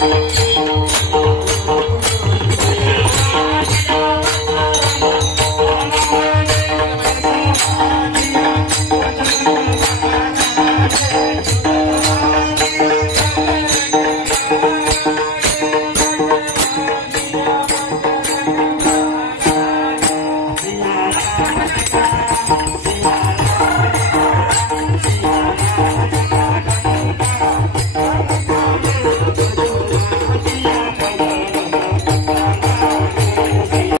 Thank you.